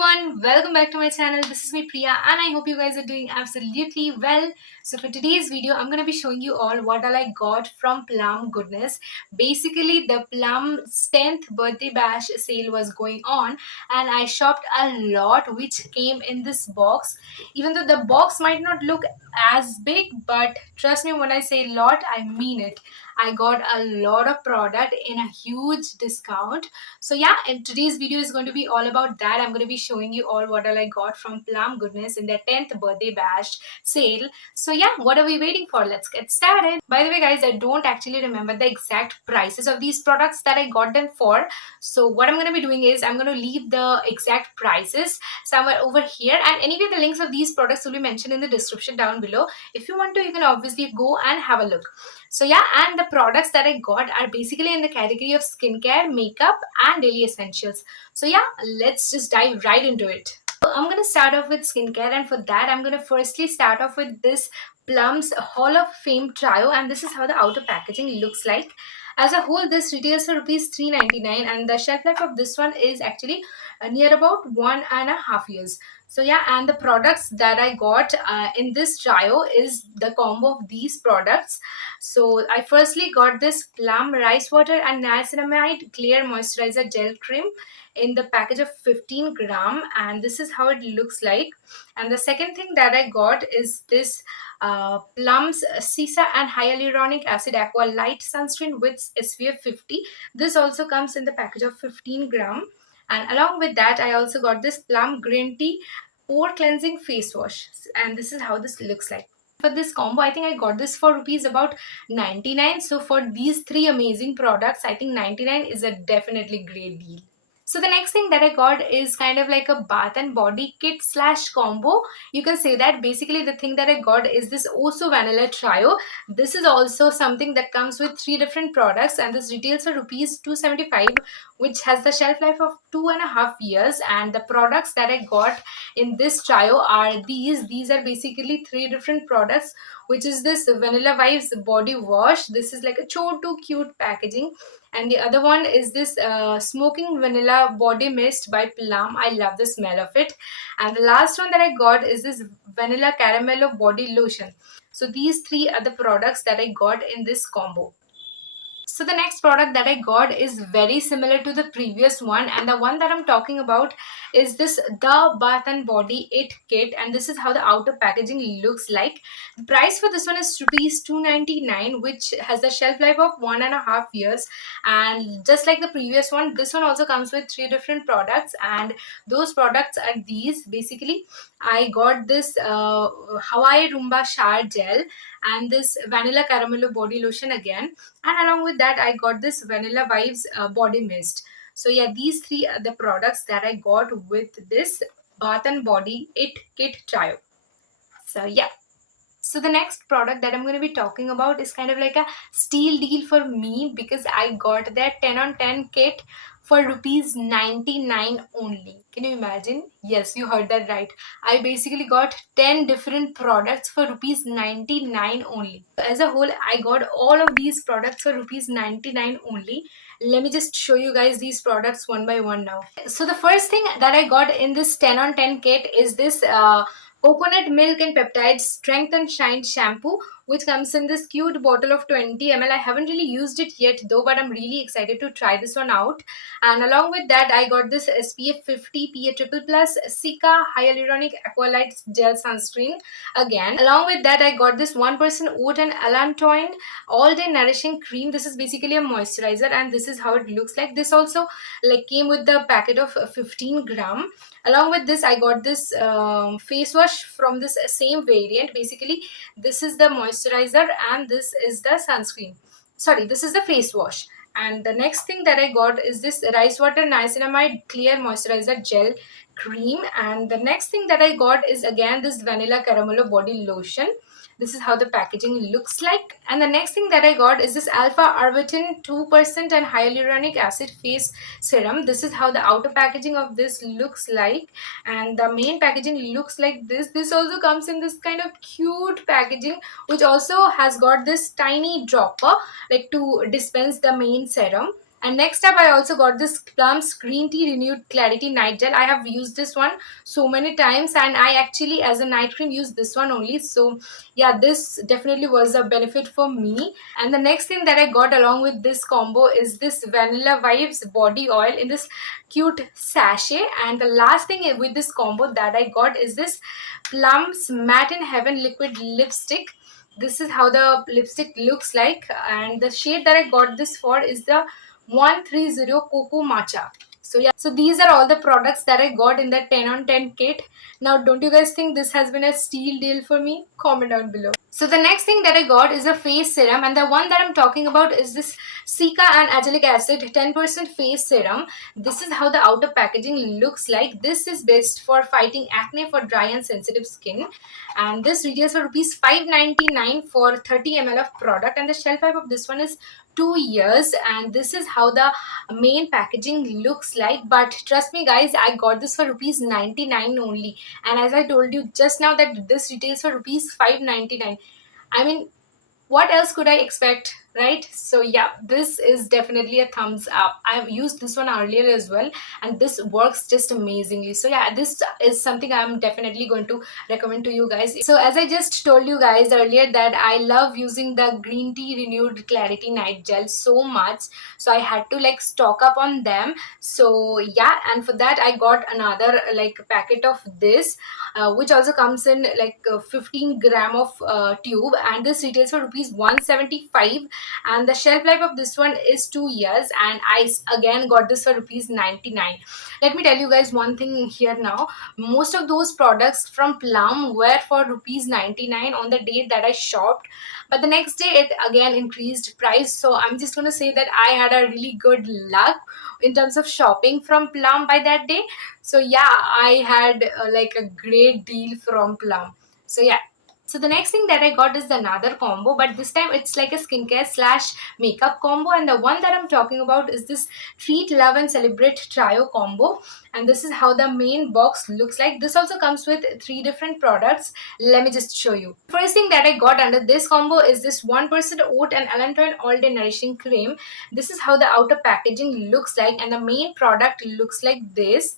everyone, welcome back to my channel. This is me Priya and I hope you guys are doing absolutely well. So for today's video, I'm going to be showing you all what all I got from Plum Goodness. Basically, the Plum's 10th birthday bash sale was going on and I shopped a lot which came in this box. Even though the box might not look as big, but trust me when I say lot, I mean it. I got a lot of product in a huge discount. So yeah, and today's video is going to be all about that. I'm going to be showing you all what all I got from Plum Goodness in their 10th birthday bash sale. So yeah, what are we waiting for? Let's get started. By the way guys, I don't actually remember the exact prices of these products that I got them for. So what I'm going to be doing is I'm going to leave the exact prices somewhere over here, and anyway the links of these products will be mentioned in the description down below. If you want to, you can obviously go and have a look. So yeah, and the products that I got are basically in the category of skincare, makeup and daily essentials. So yeah, let's just dive right into it. So I'm going to start off with skincare, and for that I'm going to firstly start off with this Plum's Hall of Fame Trio, and this is how the outer packaging looks like. As a whole, this retails for rupees 399 and the shelf life of this one is actually near about 1.5 years. So yeah, and the products that I got in this trio is the combo of these products. So I firstly got this Plum Rice Water and Niacinamide Clear Moisturizer Gel Cream in the package of 15 gram, and this is how it looks like. And the second thing that I got is this Plum's Sisa and Hyaluronic Acid Aqua Light Sunscreen with SPF 50. This also comes in the package of 15 gram. And along with that, I also got this Plum Green Tea Pore Cleansing Face Wash. And this is how this looks like. For this combo, I think I got this for rupees about 99. So for these three amazing products, I think 99 is a definitely great deal. So the next thing that I got is kind of like a bath and body kit slash combo. You can say that. Basically the thing that I got is this Oso Vanilla Trio. This is also something that comes with three different products, and this retails for rupees 275, which has the shelf life of 2.5 years. And the products that I got in this trio are these are basically three different products, which is this Vanilla Vibes body wash. This is like a too cute packaging, and the other one is this smoking vanilla body mist by Plum. I love the smell of it. And the last one that I got is this vanilla caramello body lotion. So these three are the products that I got in this combo. So the next product that I got is very similar to the previous one, and the one that I'm talking about is this The Bath and Body It Kit, and this is how the outer packaging looks like. The price for this one is rupees 299, which has a shelf life of 1.5 years. And just like the previous one, this one also comes with three different products, and those products are these. Basically, I got this Hawaii Rumba shower gel and this vanilla caramello body lotion again, and along with that I got this Vanilla Vibes body mist. So yeah, these three are the products that I got with this Bath and Body It Kit trio. So yeah, so the next product that I'm going to be talking about is kind of like a steal deal for me, because I got their 10 on 10 kit for rupees 99 only. Can you imagine? Yes, you heard that right. I basically got 10 different products for rupees 99 only. As a whole, I got all of these products for rupees 99 only. Let me just show you guys these products one by one now. So the first thing that I got in this 10 on 10 kit is this coconut milk and peptides strength and shine shampoo, which comes in this cute bottle of 20 ml. I haven't really used it yet though, but I'm really excited to try this one out. And along with that, I got this SPF 50 PA triple plus Sika hyaluronic aqualite gel sunscreen again. Along with that, I got this 1% oat and allantoin all day nourishing cream. This is basically a moisturizer, and this is how it looks like. This also like came with the packet of 15 gram. Along with this, I got this face wash from this same variant. Basically, this is the moisturizer and this is the sunscreen. Sorry, this is the face wash. And the next thing that I got is this rice water niacinamide clear moisturizer gel cream. And the next thing that I got is again this vanilla caramello body lotion. This is how the packaging looks like. And the next thing that I got is this alpha arbutin 2% and hyaluronic acid face serum. This is how the outer packaging of this looks like, and the main packaging looks like this also comes in this kind of cute packaging, which also has got this tiny dropper like to dispense the main serum. And next up, I also got this Plum's Green Tea Renewed Clarity Night Gel. I have used this one so many times, and I actually, as a night cream, use this one only. So, yeah, this definitely was a benefit for me. And the next thing that I got along with this combo is this Vanilla Vibes Body Oil in this cute sachet. And the last thing with this combo that I got is this Plum's Matte in Heaven Liquid Lipstick. This is how the lipstick looks like, and the shade that I got this for is the 130 Cocoa Matcha. So yeah, so these are all the products that I got in the 10 on 10 kit. Now, don't you guys think this has been a steal deal for me? Comment down below. So the next thing that I got is a face serum, and the one that I'm talking about is this Cica and Agilic Acid 10% face serum. This is how the outer packaging looks like. This is best for fighting acne for dry and sensitive skin, and this retails for rupees 599 for 30 ml of product, and the shelf life of this one is 2 years. And this is how the main packaging looks like. But trust me guys, I got this for rupees 99 only, and as I told you just now that this retails for rupees 599. I mean, what else could I expect, right? So yeah, this is definitely a thumbs up. I've used this one earlier as well, and this works just amazingly. So yeah, this is something I'm definitely going to recommend to you guys. So as I just told you guys earlier that I love using the Green Tea Renewed Clarity Night Gel so much, so I had to like stock up on them. So yeah, and for that I got another like packet of this, which also comes in like 15 gram of tube, and this retails for rupees 175, and the shelf life of this one is 2 years, and again got this for rupees 99. Let me tell you guys one thing here now. Most of those products from Plum were for rupees 99 on the date that I shopped, but the next day it again increased price. So I'm just going to say that I had a really good luck in terms of shopping from Plum by that day. So yeah, I had like a great deal from Plum. So yeah. So the next thing that I got is another combo, but this time it's like a skincare slash makeup combo, and the one that I'm talking about is this Treat, Love and Celebrate Trio combo, and this is how the main box looks like. This also comes with three different products. Let me just show you. First thing that I got under this combo is this 1% oat and allantoin all day nourishing cream. This is how the outer packaging looks like, and the main product looks like this.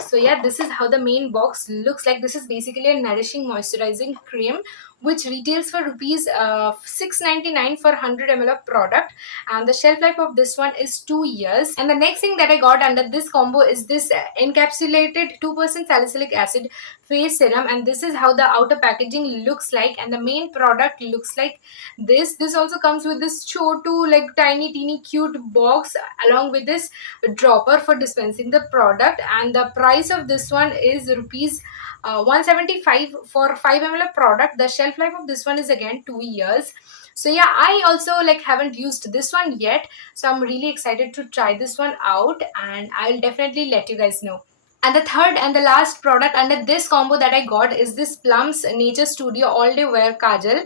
So yeah, this is how the main box looks like. This is basically a nourishing moisturizing cream, which retails for rupees 699 for 100 ml of product, and the shelf life of this one is 2 years. And the next thing that I got under this combo is this encapsulated 2% salicylic acid face serum, and this is how the outer packaging looks like, and the main product looks like this also comes with this chotu like tiny teeny cute box along with this dropper for dispensing the product, and the price of this one is rupees 175 for 5 ml of product. The shelf life of this one is again 2 years. So yeah, I also like haven't used this one yet, so I'm really excited to try this one out, and I'll definitely let you guys know. And the third and the last product under this combo that I got is this Plum's Nature Studio All Day Wear Kajal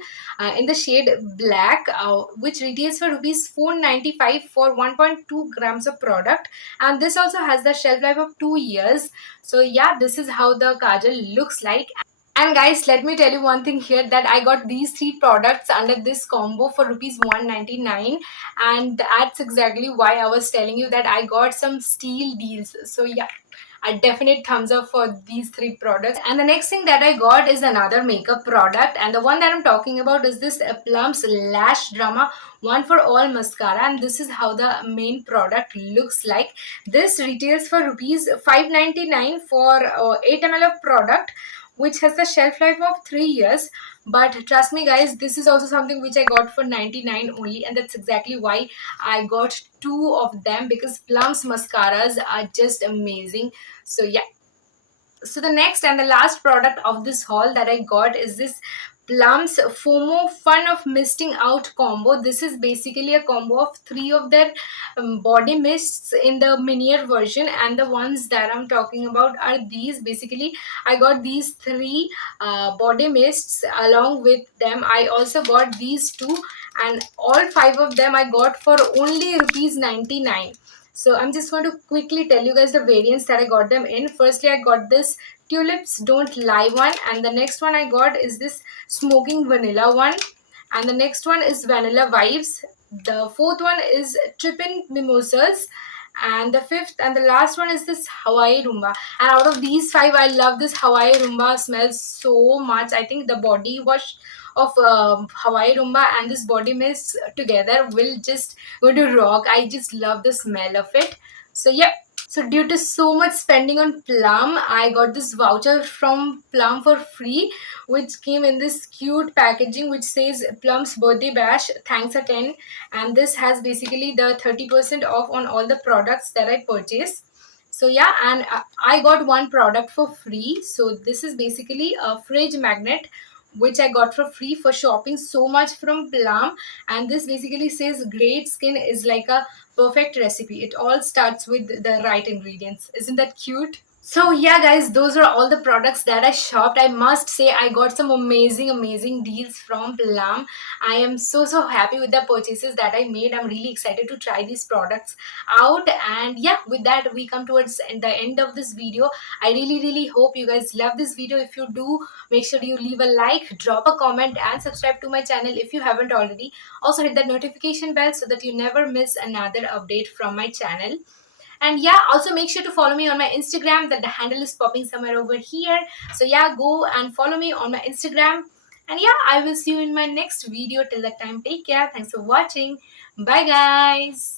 in the shade black, which retails for rupees 495 for 1.2 grams of product. And this also has the shelf life of 2 years. So yeah, this is how the kajal looks like. And guys, let me tell you one thing here, that I got these three products under this combo for rupees 199, and that's exactly why I was telling you that I got some steal deals. So yeah, a definite thumbs up for these three products. And the next thing that I got is another makeup product, and the one that I'm talking about is this Plum's Lash Drama One for All mascara, and this is how the main product looks like. This retails for rupees 599 for 8 ml of product, which has the shelf life of 3 years. But trust me guys, this is also something which I got for 99 only, and that's exactly why I got two of them, because Plum's mascaras are just amazing. So yeah, so the next and the last product of this haul that I got is this Plum's FOMO Fun of Misting Out combo. This is basically a combo of three of their body mists in the miniature version, and the ones that I'm talking about are these. Basically, I got these three body mists. Along with them, I also got these two, and all five of them I got for only rupees 99. So I'm just going to quickly tell you guys the variants that I got them in. Firstly, I got this Tulips Don't Lie one, and the next one I got is this Smoking Vanilla one, and the next one is Vanilla Vibes. The fourth one is Trippin Mimosas, and the fifth and the last one is this Hawaii Rumba. And out of these five, I love this Hawaii Rumba. Smells so much. I think the body wash of Hawaii Rumba and this body mist together will just going to rock. I just love the smell of it. So yeah, so due to so much spending on Plum, I got this voucher from Plum for free, which came in this cute packaging which says Plum's birthday bash, thanks a 10. And this has basically the 30% off on all the products that I purchase. So yeah, and I got one product for free. So this is basically a fridge magnet which I got for free for shopping so much from Plum. And this basically says great skin is like a perfect recipe. It all starts with the right ingredients. Isn't that cute? So yeah guys, those are all the products that I shopped. I must say I got some amazing deals from Plum. I am so happy with the purchases that I made. I'm really excited to try these products out. And yeah, with that we come towards the end of this video. I really hope you guys love this video. If you do, make sure you leave a like, drop a comment, and subscribe to my channel if you haven't already. Also hit that notification bell so that you never miss another update from my channel. And yeah, also make sure to follow me on my Instagram. That the handle is popping somewhere over here. So yeah, go and follow me on my Instagram. And yeah, I will see you in my next video. Till that time, take care. Thanks for watching. Bye guys.